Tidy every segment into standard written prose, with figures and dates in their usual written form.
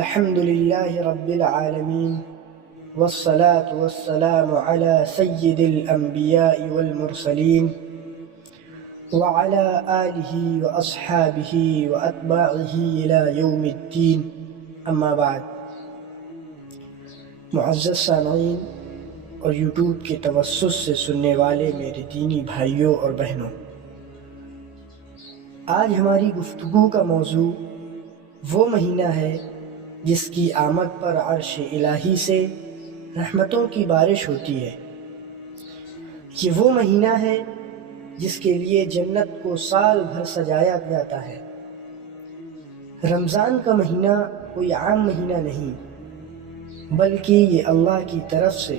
الحمد لله رب العالمين والصلاة والسلام على سيد الأنبياء والمرسلين وعلى آله وأصحابه وأتباعه إلى يوم الدين أما بعد. معزز سامعین اور یوٹیوب کے توسط سے سننے والے میرے دینی بھائیوں اور بہنوں، آج ہماری گفتگو کا موضوع وہ مہینہ ہے جس کی آمد پر عرش الہی سے رحمتوں کی بارش ہوتی ہے. یہ وہ مہینہ ہے جس کے لیے جنت کو سال بھر سجایا جاتا ہے. رمضان کا مہینہ کوئی عام مہینہ نہیں، بلکہ یہ اللہ کی طرف سے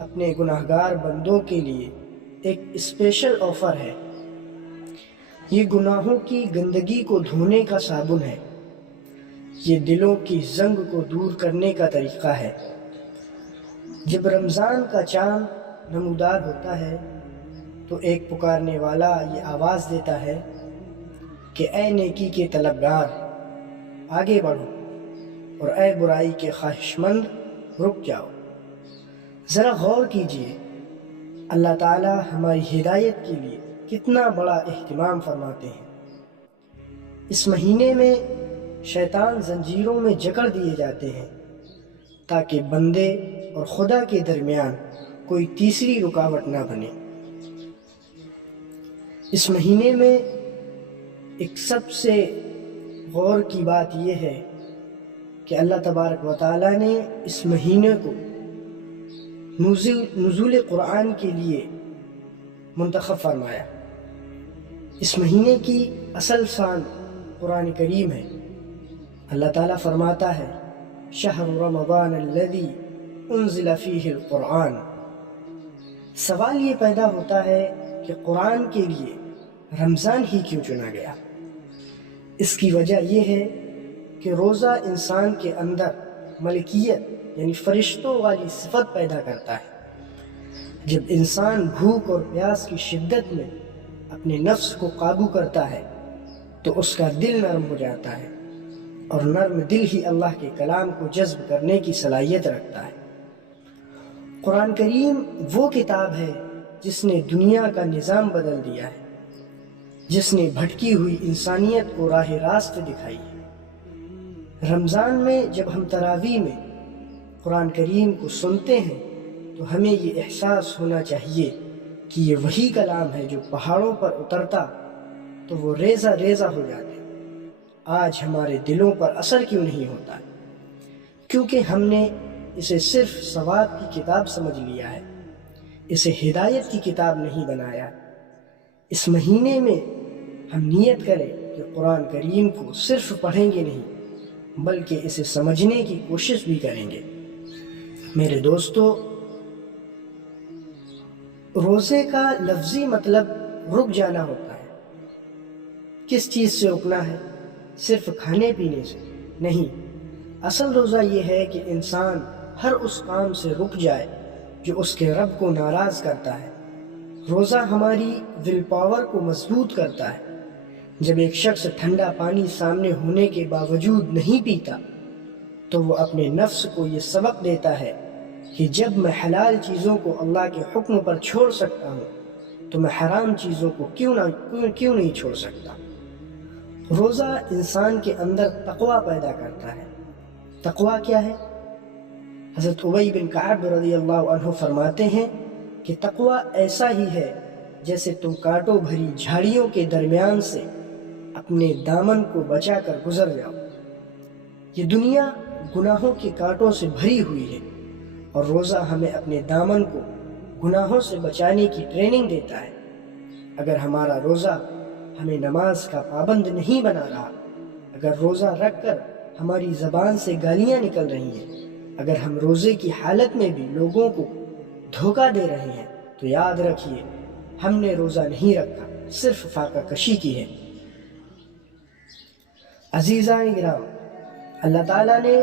اپنے گناہگار بندوں کے لیے ایک اسپیشل آفر ہے. یہ گناہوں کی گندگی کو دھونے کا صابن ہے. یہ دلوں کی زنگ کو دور کرنے کا طریقہ ہے. جب رمضان کا چاند نمودار ہوتا ہے تو ایک پکارنے والا یہ آواز دیتا ہے کہ اے نیکی کے طلبگار آگے بڑھو، اور اے برائی کے خواہش مند رک جاؤ. ذرا غور کیجئے، اللہ تعالی ہماری ہدایت کے لیے کتنا بڑا اہتمام فرماتے ہیں. اس مہینے میں شیطان زنجیروں میں جکڑ دیے جاتے ہیں تاکہ بندے اور خدا کے درمیان کوئی تیسری رکاوٹ نہ بنے. اس مہینے میں ایک سب سے غور کی بات یہ ہے کہ اللہ تبارک و تعالیٰ نے اس مہینے کو نزول قرآن کے لیے منتخب فرمایا. اس مہینے کی اصل شان قرآن کریم ہے. اللہ تعالیٰ فرماتا ہے شہر رمضان الذی انزل فیہ القرآن. سوال یہ پیدا ہوتا ہے کہ قرآن کے لیے رمضان ہی کیوں چنا گیا؟ اس کی وجہ یہ ہے کہ روزہ انسان کے اندر ملکیت یعنی فرشتوں والی صفت پیدا کرتا ہے. جب انسان بھوک اور پیاس کی شدت میں اپنے نفس کو قابو کرتا ہے تو اس کا دل نرم ہو جاتا ہے، اور نرم دل ہی اللہ کے کلام کو جذب کرنے کی صلاحیت رکھتا ہے. قرآن کریم وہ کتاب ہے جس نے دنیا کا نظام بدل دیا ہے، جس نے بھٹکی ہوئی انسانیت کو راہ راست دکھائی ہے. رمضان میں جب ہم تراویح میں قرآن کریم کو سنتے ہیں تو ہمیں یہ احساس ہونا چاہیے کہ یہ وہی کلام ہے جو پہاڑوں پر اترتا تو وہ ریزہ ریزہ ہو جاتے. آج ہمارے دلوں پر اثر کیوں نہیں ہوتا؟ کیونکہ ہم نے اسے صرف ثواب کی کتاب سمجھ لیا ہے، اسے ہدایت کی کتاب نہیں بنایا. اس مہینے میں ہم نیت کریں کہ قرآن کریم کو صرف پڑھیں گے نہیں بلکہ اسے سمجھنے کی کوشش بھی کریں گے. میرے دوستو، روزے کا لفظی مطلب رک جانا ہوتا ہے. کس چیز سے رکنا ہے؟ صرف کھانے پینے سے نہیں. اصل روزہ یہ ہے کہ انسان ہر اس کام سے رک جائے جو اس کے رب کو ناراض کرتا ہے. روزہ ہماری ول پاور کو مضبوط کرتا ہے. جب ایک شخص ٹھنڈا پانی سامنے ہونے کے باوجود نہیں پیتا تو وہ اپنے نفس کو یہ سبق دیتا ہے کہ جب میں حلال چیزوں کو اللہ کے حکم پر چھوڑ سکتا ہوں تو میں حرام چیزوں کو کیوں نہیں چھوڑ سکتا. روزہ انسان کے اندر تقوی پیدا کرتا ہے. تقوی کیا ہے؟ حضرت ابی بن کعب رضی اللہ عنہ فرماتے ہیں کہ تقوی ایسا ہی ہے جیسے تم کانٹوں بھری جھاڑیوں کے درمیان سے اپنے دامن کو بچا کر گزر جاؤ. یہ دنیا گناہوں کے کانٹوں سے بھری ہوئی ہے اور روزہ ہمیں اپنے دامن کو گناہوں سے بچانے کی ٹریننگ دیتا ہے. اگر ہمارا روزہ ہمیں نماز کا پابند نہیں بنا رہا، اگر روزہ رکھ کر ہماری زبان سے گالیاں نکل رہی ہیں، اگر ہم روزے کی حالت میں بھی لوگوں کو دھوکہ دے رہے ہیں تو یاد رکھیے ہم نے روزہ نہیں رکھا، صرف فاقہ کشی کی ہے. عزیزان کرام، اللہ تعالیٰ نے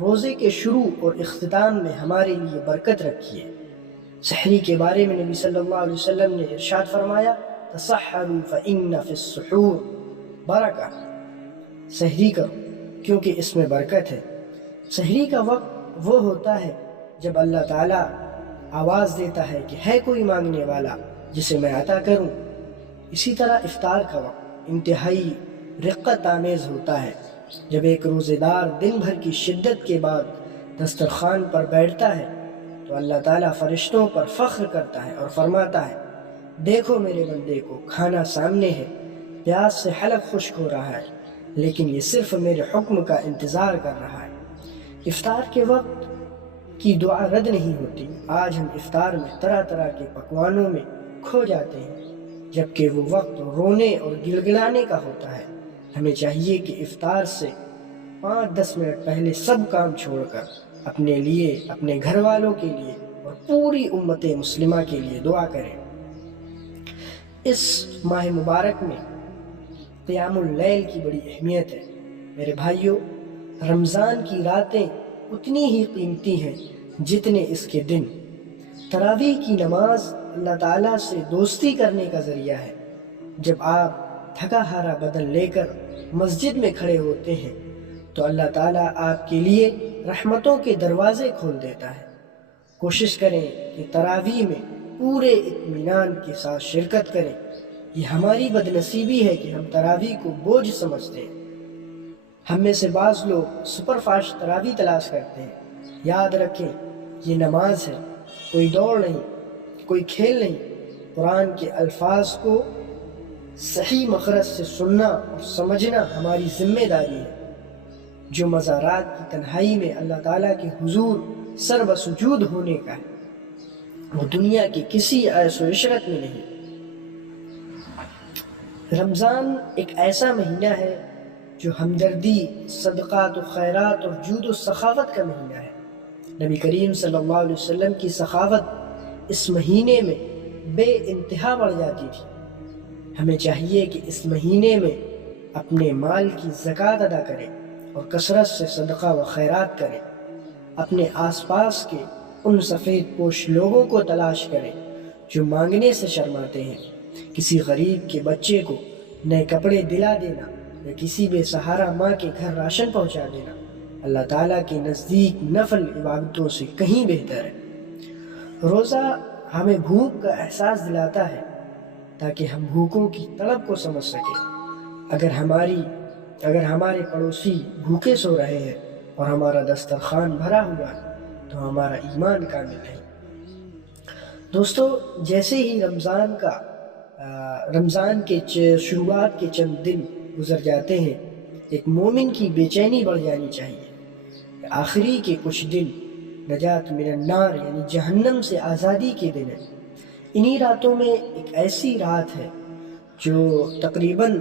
روزے کے شروع اور اختتام میں ہمارے لیے برکت رکھی ہے. سحری کے بارے میں نبی صلی اللہ علیہ وسلم نے ارشاد فرمایا تسحروا فإن فی السحور برکہ. سحری کرو کیونکہ اس میں برکت ہے. سحری کا وقت وہ ہوتا ہے جب اللہ تعالیٰ آواز دیتا ہے کہ ہے کوئی مانگنے والا جسے میں عطا کروں۔ اسی طرح افطار کا وقت انتہائی رقت آمیز ہوتا ہے جب ایک روزے دار دن بھر کی شدت کے بعد دسترخوان پر بیٹھتا ہے تو اللہ تعالیٰ فرشتوں پر فخر کرتا ہے اور فرماتا ہے، دیکھو میرے بندے کو، کھانا سامنے ہے، پیاس سے حلق خشک ہو رہا ہے، لیکن یہ صرف میرے حکم کا انتظار کر رہا ہے۔ افطار کے وقت کی دعا رد نہیں ہوتی۔ آج ہم افطار میں طرح طرح کے پکوانوں میں کھو جاتے ہیں، جبکہ وہ وقت رونے اور گڑگڑانے کا ہوتا ہے۔ ہمیں چاہیے کہ افطار سے 5-10 منٹ پہلے سب کام چھوڑ کر اپنے لیے، اپنے گھر والوں کے لیے اور پوری امت مسلمہ کے لیے دعا کریں۔ اس ماہ مبارک میں قیام اللیل کی بڑی اہمیت ہے۔ میرے بھائیوں، رمضان کی راتیں اتنی ہی قیمتی ہیں جتنے اس کے دن۔ تراویح کی نماز اللہ تعالیٰ سے دوستی کرنے کا ذریعہ ہے۔ جب آپ تھکا ہارا بدن لے کر مسجد میں کھڑے ہوتے ہیں تو اللہ تعالیٰ آپ کے لیے رحمتوں کے دروازے کھول دیتا ہے۔ کوشش کریں کہ تراویح میں پورے اطمینان کے ساتھ شرکت کریں۔ یہ ہماری بد نصیبی ہے کہ ہم تراویح کو بوجھ سمجھتے ہیں۔ ہم میں سے بعض لوگ سپر فاسٹ تراویح تلاش کرتے ہیں۔ یاد رکھیں، یہ نماز ہے، کوئی دوڑ نہیں، کوئی کھیل نہیں۔ قرآن کے الفاظ کو صحیح مخرج سے سننا اور سمجھنا ہماری ذمہ داری ہے۔ جو مزارات کی تنہائی میں اللہ تعالیٰ کے حضور سر بسجود ہونے کا ہے، وہ دنیا کی کسی عیش و عشرت میں نہیں۔ رمضان ایک ایسا مہینہ ہے جو ہمدردی، صدقات و خیرات اور جود و سخاوت کا مہینہ ہے۔ نبی کریم صلی اللہ علیہ وسلم کی سخاوت اس مہینے میں بے انتہا بڑھ جاتی تھی۔ ہمیں چاہیے کہ اس مہینے میں اپنے مال کی زکوٰۃ ادا کریں اور کثرت سے صدقہ و خیرات کریں۔ اپنے آس پاس کے ان سفید پوش لوگوں کو تلاش کریں جو مانگنے سے شرماتے ہیں۔ کسی غریب کے بچے کو نئے کپڑے دلا دینا یا کسی بے سہارا ماں کے گھر راشن پہنچا دینا اللہ تعالیٰ کے نزدیک نفل عبادتوں سے کہیں بہتر ہے۔ روزہ ہمیں بھوک کا احساس دلاتا ہے تاکہ ہم بھوکوں کی طلب کو سمجھ سکیں۔ اگر ہمارے پڑوسی بھوکے سو رہے ہیں اور ہمارا دسترخوان بھرا ہوا ہے تو ہمارا ایمان کامل نہیں۔ دوستو، جیسے ہی رمضان کے شروعات کے چند دن گزر جاتے ہیں، ایک مومن کی بے چینی بڑھ جانی چاہیے۔ آخری کے کچھ دن نجات من النار یعنی جہنم سے آزادی کے دن ہیں۔ انہی راتوں میں ایک ایسی رات ہے جو تقریباً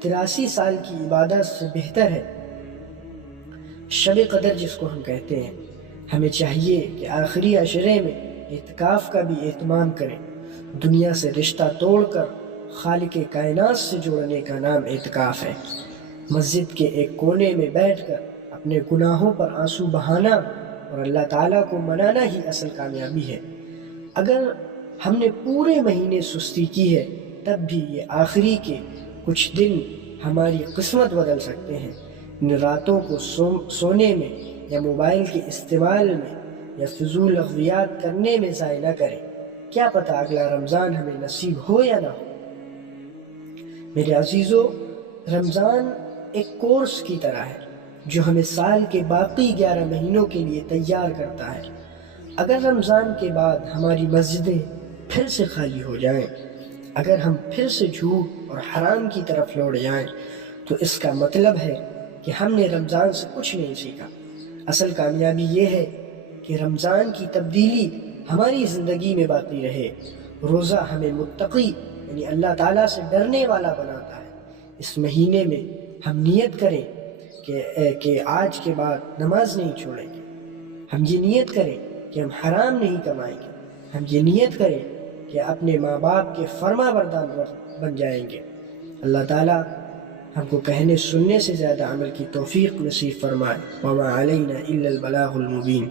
83 سال کی عبادت سے بہتر ہے، شب قدر جس کو ہم کہتے ہیں۔ ہمیں چاہیے کہ آخری عشرے میں اعتکاف کا بھی اہتمام کریں۔ دنیا سے رشتہ توڑ کر خالق کائنات سے جوڑنے کا نام اعتکاف ہے۔ مسجد کے ایک کونے میں بیٹھ کر اپنے گناہوں پر آنسو بہانا اور اللہ تعالیٰ کو منانا ہی اصل کامیابی ہے۔ اگر ہم نے پورے مہینے سستی کی ہے تب بھی یہ آخری کے کچھ دن ہماری قسمت بدل سکتے ہیں۔ ان راتوں کو سونے میں یا موبائل کے استعمال میں یا فضول لغویات کرنے میں ضائع نہ کریں۔ کیا پتہ اگلا رمضان ہمیں نصیب ہو یا نہ ہو۔ میرے عزیزو، رمضان ایک کورس کی طرح ہے جو ہمیں سال کے باقی 11 مہینوں کے لیے تیار کرتا ہے۔ اگر رمضان کے بعد ہماری مسجدیں پھر سے خالی ہو جائیں، اگر ہم پھر سے جھوٹ اور حرام کی طرف لوٹ جائیں تو اس کا مطلب ہے کہ ہم نے رمضان سے کچھ نہیں سیکھا۔ اصل کامیابی یہ ہے کہ رمضان کی تبدیلی ہماری زندگی میں باقی رہے۔ روزہ ہمیں متقی یعنی اللہ تعالیٰ سے ڈرنے والا بناتا ہے۔ اس مہینے میں ہم نیت کریں کہ آج کے بعد نماز نہیں چھوڑیں گے۔ ہم یہ نیت کریں کہ ہم حرام نہیں کمائیں گے۔ ہم یہ نیت کریں کہ اپنے ماں باپ کے فرما بردار بن جائیں گے۔ اللہ تعالیٰ ہم کو کہنے سننے سے زیادہ عمل کی توفیق نصیب فرمائے۔ وما علینا الا البلاغ المبین۔